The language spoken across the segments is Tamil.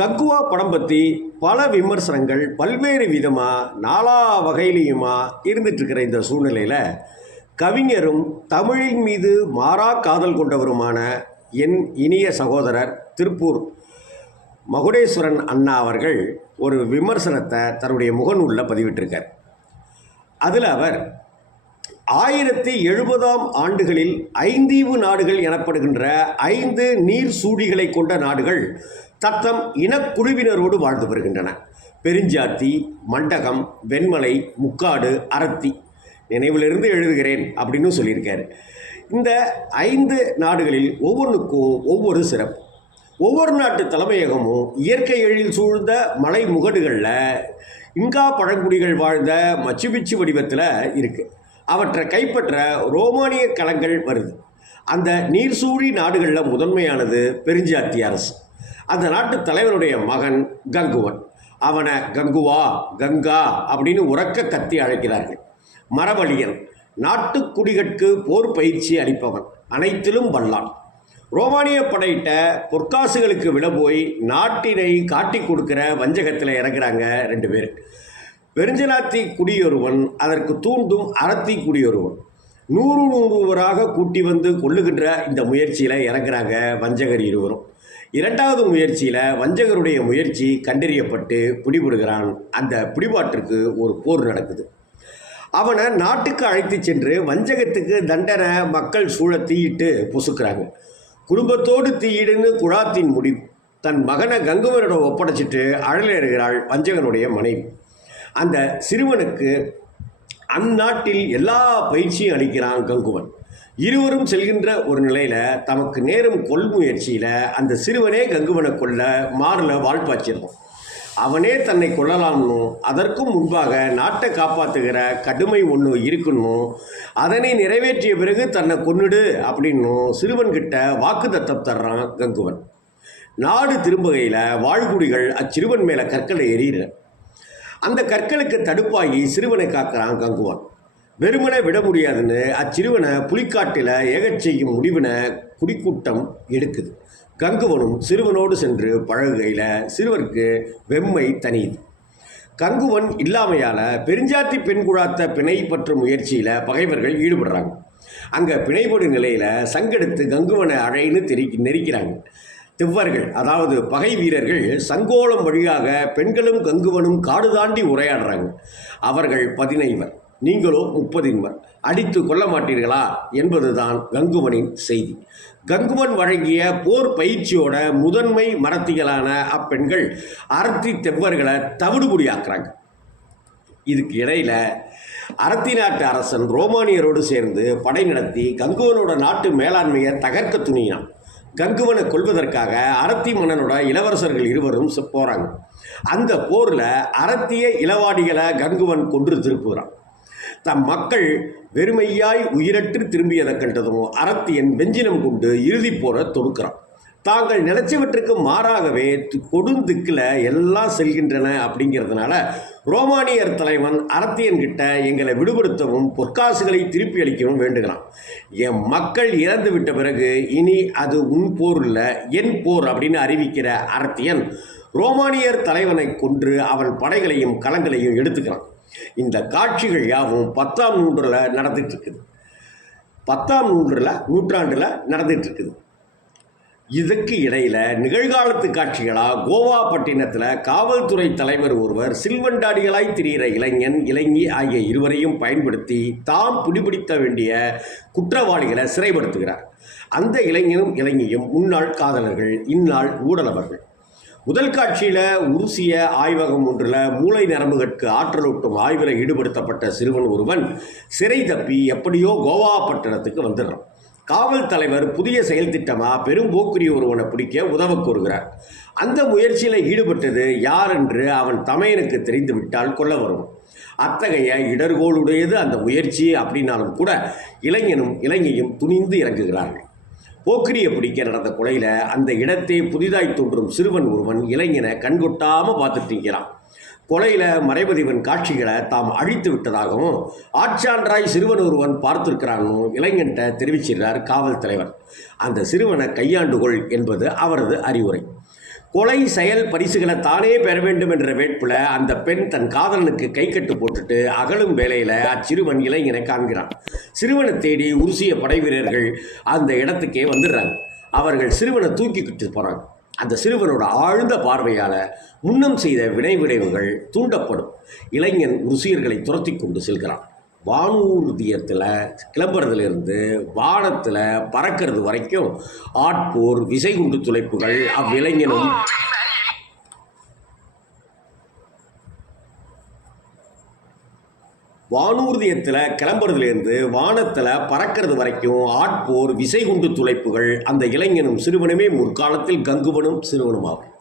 கங்குவா படம் பற்றி பல விமர்சனங்கள் பல்வேறு விதமாக நாலா வகையிலையுமா இருந்துட்டுருக்கிற இந்த சூழ்நிலையில் கவிஞரும் தமிழின் மீது மாறா காதல் கொண்டவருமான என் இனிய சகோதரர் திருப்பூர் மகுடேஸ்வரன் அண்ணா அவர்கள் ஒரு விமர்சனத்தை தன்னுடைய முகநூலில் பதிவிட்டிருக்கார். அதில் அவர் 1070ஆம் ஆண்டுகளில் ஐந்தீவு நாடுகள் எனப்படுகின்ற 5 நீர் சூழிகளை கொண்ட நாடுகள் தத்தம் இனக்குழுவினரோடு வாழ்ந்து வருகின்றன. பெருஞ்சாத்தி, மண்டகம், வெண்மலை, முக்காடு, அரத்தி. நினைவிலிருந்து எழுதுகிறேன் அப்படின்னு சொல்லியிருக்காரு. இந்த 5 நாடுகளில் ஒவ்வொன்றுக்கும் ஒவ்வொரு சிறப்பு. ஒவ்வொரு நாட்டு தலைமையகமும் இயற்கை எழில் சூழ்ந்த மலை முகடுகளில் இன்கா பழங்குடிகள் வாழ்ந்த மச்சுபிச்சு வடிவத்தில் இருக்குது. அவற்றை கைப்பற்ற ரோமானிய களங்கள் வருது. அந்த நீர்சூழி நாடுகளில் முதன்மையானது பெருஞ்சாத்தி அரசு. அந்த நாட்டு தலைவருடைய மகன் கங்குவன். அவனை கங்குவா, கங்கா அப்படின்னு உறக்க கத்தி அழைக்கிறார்கள். மரவழியன், நாட்டுக்குடிகட்கு போர் பயிற்சி அளிப்பவன், அனைத்திலும் வல்லான். ரோமானிய படையிட்ட பொற்காசுகளுக்கு விட போய் நாட்டினை காட்டி கொடுக்குற வஞ்சகத்தில் இறங்குறாங்க 2 பேர். பெருஞ்சலாத்தி குடியொருவன், அதற்கு தூண்டும் அரத்தி குடியொருவன். 100 கூட்டி வந்து கொள்ளுகின்ற இந்த முயற்சியில் இறங்குறாங்க வஞ்சகர் இருவரும். 2வது முயற்சியில் வஞ்சகருடைய முயற்சி கண்டறியப்பட்டு பிடிபடுகிறான். அந்த பிடிபாட்டிற்கு ஒரு போர் நடக்குது. அவனை நாட்டுக்கு அழைத்து சென்று வஞ்சகத்துக்கு தண்டனை மக்கள் சூழ தீயிட்டு பொசுக்கிறாங்க. குடும்பத்தோடு தீயிடுன்னு குழாத்தின் முடிவு. தன் மகனை கங்குவனிடம் ஒப்படைச்சிட்டு அழலேறுகிறாள் வஞ்சகனுடைய மனைவி. அந்த சிறுவனுக்கு அந்நாட்டில் எல்லா பயிற்சியும் அளிக்கிறான் கங்குவன். இருவரும் செல்கின்ற ஒரு நிலையில் தமக்கு நேரும் கொல் முயற்சியில் அந்த சிறுவனே கங்குவனை கொல்ல மாறில் வாழ்ப்பாச்சிருக்கும். அவனே தன்னை கொள்ளலாம்னு, அதற்கும் முன்பாக நாட்டை காப்பாற்றுகிற கடுமை ஒன்று இருக்கணும், அதனை நிறைவேற்றிய பிறகு தன்னை கொன்னுடு அப்படின்னும் சிறுவன்கிட்ட வாக்குத்தத்தம் தர்றான் கங்குவன். நாடு திரும்புகையில் வாழ்குடிகள் அச்சிறுவன் மேலே கற்களை எறிகிற. அந்த கற்களுக்கு தடுப்பாகி சிறுவனை காக்கிறான் கங்குவான். வெறுமனை விட முடியாதுன்னு அச்சிறுவனை புலிக்காட்டில் ஏகச் செய்யும் முடிவினை குடிக்கூட்டம் எடுக்குது. கங்குவனும் சிறுவனோடு சென்று பழகுகையில் சிறுவருக்கு வெம்மை தனியுது. கங்குவன் இல்லாமையால் பெருஞ்சாத்தி பெண் குழாத்த பிணை பற்றும் முயற்சியில் பகைவர்கள் ஈடுபடுறாங்க. அங்கே பிணைப்படும் நிலையில் சங்கெடுத்து கங்குவனை அழைன்னு நெரிக்கிறாங்க. திவ்வர்கள், அதாவது பகை வீரர்கள், சங்கோலம் வழியாக பெண்களும் கங்குவனும் காடு தாண்டி உரையாடுறாங்க. அவர்கள் 15, நீங்களோ 30 அடித்து கொள்ள மாட்டீர்களா என்பதுதான் கங்குவனின் செய்தி. கங்குவன் வழங்கிய போர் பயிற்சியோட முதன்மை மரத்திகளான அப்பெண்கள் அரத்தி தெவ்வர்களை தவிடுபொடியாக்குறாங்க. இதுக்கு இடையில் அரத்தி நாட்டு அரசன் ரோமானியரோடு சேர்ந்து படை நடத்தி கங்குவனோட நாட்டு மேலாண்மையை தகர்க்க துணியினான். கங்குவனை கொள்வதற்காக அரத்தி மன்னனோட இளவரசர்கள் இருவரும் போகிறாங்க. அந்த போரில் அரத்திய இளவாடிகளை கங்குவன் கொன்று திருப்புகிறான். தம் மக்கள் வெறுமையாய் உயிரற்று திரும்பியதை கண்டதும் அரத்தியன் வெஞ்சினம் கொண்டு இறுதி போரை தொடுக்கிறான். தாங்கள் நினைச்சவற்றுக்கு மாறாகவே கொடுந்திக்கில் எல்லாம் செல்கின்றன அப்படிங்கிறதுனால ரோமானியர் தலைவன் அரத்தியன்கிட்ட எங்களை விடுபடுத்தவும் பொற்காசுகளை திருப்பி அளிக்கவும் வேண்டுகிறான். என் மக்கள் இறந்து விட்ட பிறகு இனி அது உன் போர் இல்லை என் போர் அப்படின்னு அறிவிக்கிற அரத்தியன் ரோமானியர் தலைவனை கொன்று அவன் படைகளையும் களங்களையும் எடுத்துக்கிறான். இந்த காட்சிகள் யாவும் 10ஆம் நூற்றாண்டில் நடந்துட்டு இருக்குது. 10ஆம் நூற்றாண்டில் நடந்துட்டு இருக்குது. இதுக்கு இடையில் நிகழ்காலத்து காட்சிகளாக கோவாப்பட்டினத்தில் காவல்துறை தலைவர் ஒருவர் சில்வண்டாடிகளாய் திரிகிற இளைஞன், இளைஞி ஆகிய இருவரையும் பயன்படுத்தி தாம் பிடிபிடித்த வேண்டிய குற்றவாளிகளை சிறைப்படுத்துகிறார். அந்த இளைஞனும் இளைஞியும் முன்னாள் காதலர்கள், இந்நாள் ஊடலவர்கள். முதல் காட்சியில் உருசிய ஆய்வகம் ஒன்றில் மூளை நரம்புகளுக்கு ஆற்றலூட்டும் ஆய்வில் ஈடுபடுத்தப்பட்ட சிறுவன் ஒருவன் சிறை தப்பி எப்படியோ கோவாப்பட்டினத்துக்கு வந்துடுறான். காவல் தலைவர் புதிய செயல் திட்டமாக பெரும் போக்கிரி ஒருவனை பிடிக்க உதவ கோருகிறார். அந்த முயற்சியில் ஈடுபட்டது யார் என்று அவன் தமையனுக்கு தெரிந்துவிட்டால் கொல்ல வரும். அத்தகைய இடர்கோளுடையது அந்த முயற்சி அப்படின்னாலும் கூட இளைஞனும் இளைஞையும் துணிந்து இறங்குகிறார்கள். போக்கிரியை பிடிக்க நடந்த கொலையில் அந்த இடத்தை புதிதாய் தோன்றும் சிறுவன் ஒருவன் இளைஞனை கண்கொட்டாமல் பார்த்துட்டு நிற்கிறான். கொலையில் மறைபதிவன் காட்சிகளை தாம் அழித்து விட்டதாகவும் ஆட்சான்றாய் சிறுவன் ஒருவன் பார்த்திருக்கிறான்னு இளைஞன்ட்ட தெரிவிச்சிருந்தார் காவல் தலைவர். அந்த சிறுவனை கையாண்டுகொள் என்பது அவரது அறிவுரை. கொலை செயல் பரிசுகளை தானே பெற வேண்டும் என்ற வேட்பில் அந்த பெண் தன் காதலனுக்கு கைக்கட்டு போட்டுட்டு அகலும் வேளையில் அச்சிறுவன் இளைஞனை காண்கிறான். சிறுவனை தேடி உருசிய படை வீரர்கள் அந்த இடத்துக்கே வந்துடுறாங்க. அவர்கள் சிறுவனை தூக்கிக்கிட்டு போகிறாங்க. அந்த சிறுவனோட ஆழ்ந்த பார்வையால் முன்னம் செய்த வினைவிளைவுகள் தூண்டப்படும். இளைஞன் ருசியர்களை துரத்தி கொண்டு செல்கிறான். வானூர்தியத்தில் கிளம்புறதுலேருந்து வானத்தில் பறக்கிறது வரைக்கும் ஆட்போர், விசைகுண்டு துளைப்புகள் அவ்விளைஞனும் வானூர்தியத்தில் கிளம்புறதுலேருந்து வானத்தில் பறக்கிறது வரைக்கும் ஆட்போர், விசைகுண்டு துளைப்புகள் அந்த இளைஞனும் சிறுவனுமே முற்காலத்தில் கங்குவனும் சிறுவனும் ஆகும்.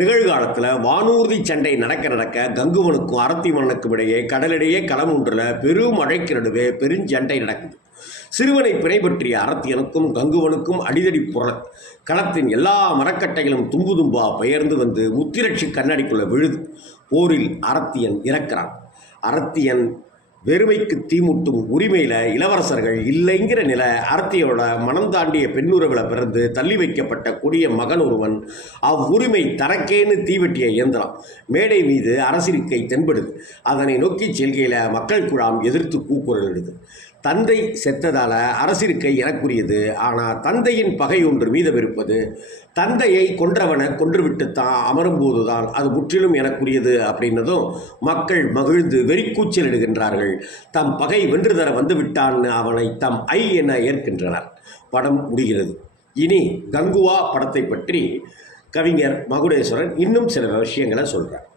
நிகழ்காலத்தில் வானூர்தி சண்டை நடக்க கங்குவனுக்கும் அரத்திமன்னனுக்கும் இடையே கடலிடையே களம் ஒன்றில் பெரும் மழைக்கு நடுவே பெருஞ்சண்டை நடக்குது. சிறுவனை பிணைபற்றிய அரத்தியனுக்கும் கங்குவனுக்கும் அடிதடி புரள். களத்தின் எல்லா மரக்கட்டைகளும் தும்பு தும்பா பெயர்ந்து வந்து முத்திரட்சி கண்ணடிக்குள்ள விழுது. போரில் அரத்தியன் இறக்கிறான். அரத்தியன் வெறுமைக்கு தீமூட்டும் உரிமையில் இளவரசர்கள் இல்லைங்கிற நிலை. அரத்தியோட மனம் தாண்டிய பெண்ணுறவில் பிறந்து தள்ளி வைக்கப்பட்ட கொடிய மகன் ஒருவன் அவ்வுரிமை தனக்கேன்னு தீவெட்டிய இயந்திரம். மேடை மீது அரசிருக்கை தென்படுது. அதனை நோக்கி செல்கையில் மக்கள் குழாம் எதிர்த்து கூக்குரலிடுது. தந்தை செத்ததால் அரசிருக்கை எனக்குரியது, ஆனால் தந்தையின் பகை ஒன்று மீதமிருப்பது. தந்தையை கொன்றவனை கொன்றுவிட்டுத்தான் அமரும்போது தான் அது முற்றிலும் எனக்குரியது அப்படின்னதும் மக்கள் மகிழ்ந்து வெறிக்கூச்சல் இடுகின்றார்கள். தம் பகை வென்று தர வந்துவிட்டான்னு அவனை தம் என ஏற்கின்றனர். படம் முடிகிறது. இனி கங்குவா படத்தை பற்றி கவிஞர் மகுடேஸ்வரன் இன்னும் சில விஷயங்களை சொல்கிறார்.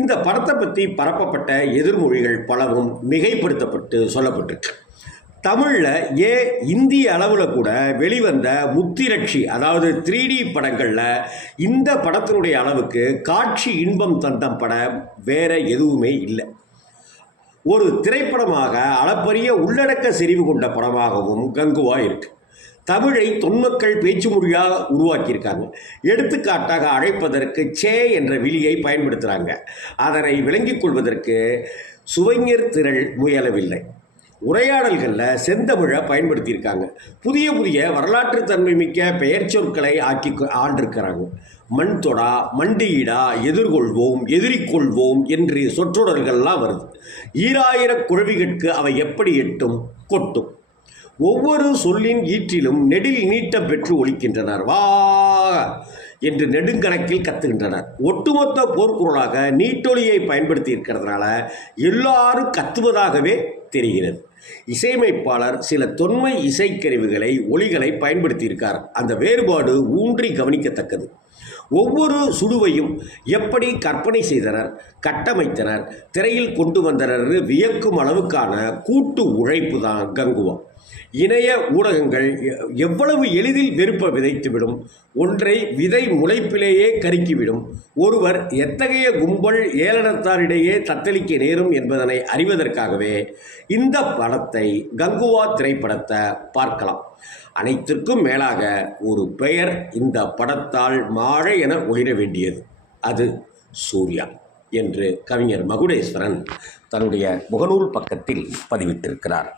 இந்த படத்தை பற்றி பரப்பப்பட்ட எதிர்மொழிகள் பலவும் மிகைப்படுத்தப்பட்டு சொல்லப்பட்டிருக்கு. தமிழில் இந்திய அளவில் கூட வெளிவந்த முத்திரட்சி, அதாவது 3D படங்களில் இந்த படத்தினுடைய அளவுக்கு காட்சி இன்பம் தந்த படம் வேற எதுவுமே இல்லை. ஒரு திரைப்படமாக அளப்பரிய உள்ளடக்க செறிவு கொண்ட படமாகவும் கங்குவா இருக்கு. தமிழை தொன்மக்கள் பேச்சு மொழியாக உருவாக்கியிருக்காங்க. எடுத்துக்காட்டாக அழைப்பதற்கு சே என்ற விழியை பயன்படுத்துகிறாங்க. அதனை விளங்கிக் கொள்வதற்கு சுவைஞர் திரள் முயலவில்லை. உரையாடல்களில் செந்தமிழை பயன்படுத்தியிருக்காங்க. புதிய புதிய வரலாற்று தன்மை மிக்க பெயர் சொற்களை ஆண்டிருக்கிறாங்க. மண் தொடா, மண்டியிடா, எதிர்கொள்வோம், எதிரிக்கொள்வோம் என்று சொற்றொடர்கள்லாம் வருது. ஈராயிரக் குழவிகளுக்கு அவை எப்படி எட்டும் கொட்டும். ஒவ்வொரு சொல்லின் ஈற்றிலும் நெடில் நீட்டம் பெற்று ஒலிக்கின்றனர். வா என்று நெடுங்கணக்கில் கத்துகின்றனர். ஒட்டுமொத்த போர்க்குரலாக நீட்டொலியை பயன்படுத்தி இருக்கிறதுனால எல்லாரும் கத்துவதாகவே தெரிகிறது. இசையமைப்பாளர் சில தொன்மை இசைக்கருவிகளை, ஒலிகளை பயன்படுத்தியிருக்கார். அந்த வேறுபாடு ஊன்றி கவனிக்கத்தக்கது. ஒவ்வொரு சுடுவையும் எப்படி கற்பனை செய்தனர், கட்டமைத்தனர், திரையில் கொண்டு வந்தனர் வியக்கும் அளவுக்கான கூட்டு உழைப்பு தான் கங்குவா. இணைய ஊடகங்கள் எவ்வளவு எளிதில் வெறுப்பை விதைத்துவிடும். ஒன்றை விதை முளைப்பிலேயே கருக்கிவிடும். ஒருவர் எத்தகைய கும்பல் ஏளனத்தாரிடையே தத்தளிக்க நேரும் என்பதனை அறிவதற்காகவே இந்த படத்தை, கங்குவா திரைப்படத்தை பார்க்கலாம். அனைத்திற்கும் மேலாக ஒரு பெயர் இந்த படத்தால் மாழை என ஒளிர வேண்டியது. அது சூர்யா என்று கவிஞர் மகுடேஸ்வரன் தன்னுடைய முகநூல் பக்கத்தில் பதிவிட்டிருக்கிறார்.